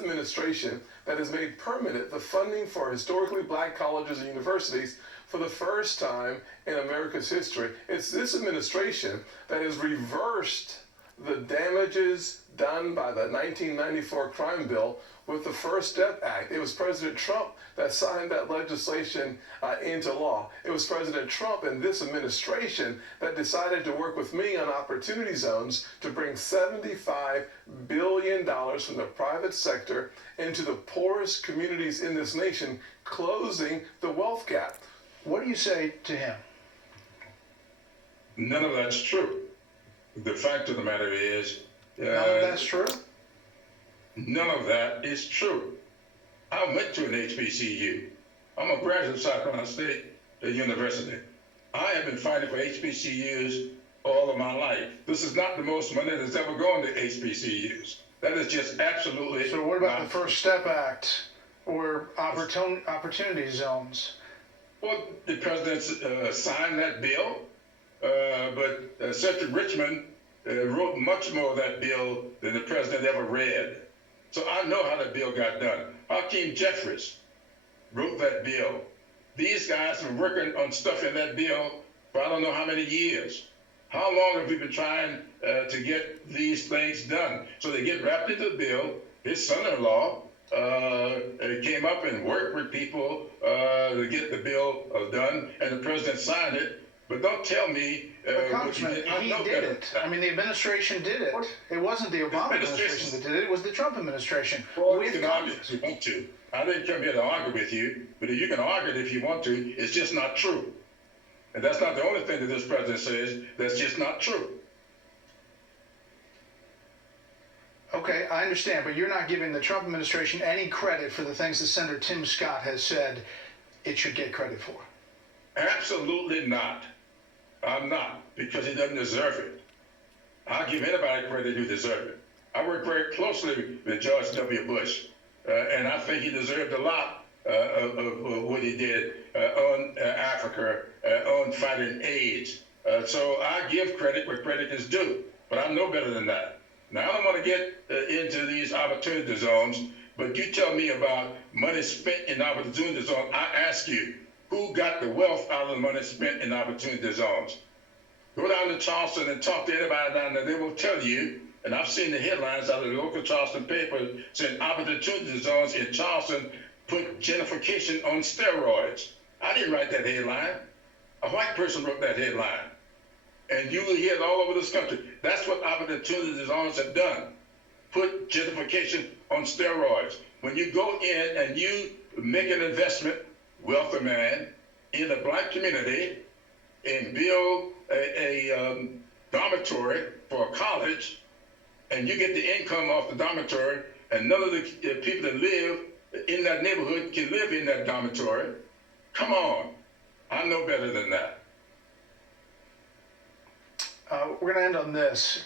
administration that has made permanent the funding for historically black colleges and universities for the first time in America's history. It's this administration that has reversed the damages done by the 1994 crime bill with the First Step Act. It was President Trump that signed that legislation into law. It was President Trump and this administration that decided to work with me on opportunity zones to bring $75 billion from the private sector into the poorest communities in this nation, closing the wealth gap. What do you say to him? None of that's true. The fact of the matter is... None of that's true? None of that is true. I went to an HBCU. I'm a graduate of South Carolina State University. I have been fighting for HBCUs all of my life. This is not the most money that's ever gone to HBCUs. That is just absolutely... So what about the First Step Act or opportunity zones? Well, the president signed that bill, but Cedric Richmond wrote much more of that bill than the president ever read. So I know how that bill got done. Hakeem Jeffries wrote that bill. These guys have been working on stuff in that bill for I don't know how many years. How long have we been trying to get these things done? So they get wrapped into the bill. His son-in-law came up and worked with people to get the bill done, and the president signed it. But don't tell me Congressman, he did it. I mean, the administration did it. It wasn't the Obama administration that did it. It was the Trump administration. Well, you can argue if you want to. I didn't come here to argue with you, but you can argue it if you want to. It's just not true. And that's not the only thing that this president says that's just not true. Okay, I understand, but you're not giving the Trump administration any credit for the things that Senator Tim Scott has said it should get credit for. Absolutely not. I'm not, because he doesn't deserve it. I'll give anybody credit who deserves it. I worked very closely with George W. Bush, and I think he deserved a lot of what he did on Africa, on fighting AIDS. So I give credit where credit is due, but I'm no better than that. Now, I don't want to get into these opportunity zones, but you tell me about money spent in opportunity zones. I ask you, who got the wealth out of the money spent in opportunity zones? Go down to Charleston and talk to anybody down there. They will tell you, and I've seen the headlines out of the local Charleston paper saying opportunity zones in Charleston put gentrification on steroids. I didn't write that headline. A white person wrote that headline. And you will hear it all over this country. That's what opportunity zones have done. Put gentrification on steroids. When you go in and you make an investment, wealthy man, in a black community and build a dormitory for a college, and you get the income off the dormitory, and none of the people that live in that neighborhood can live in that dormitory. Come on, I know better than that. We're going to end on this.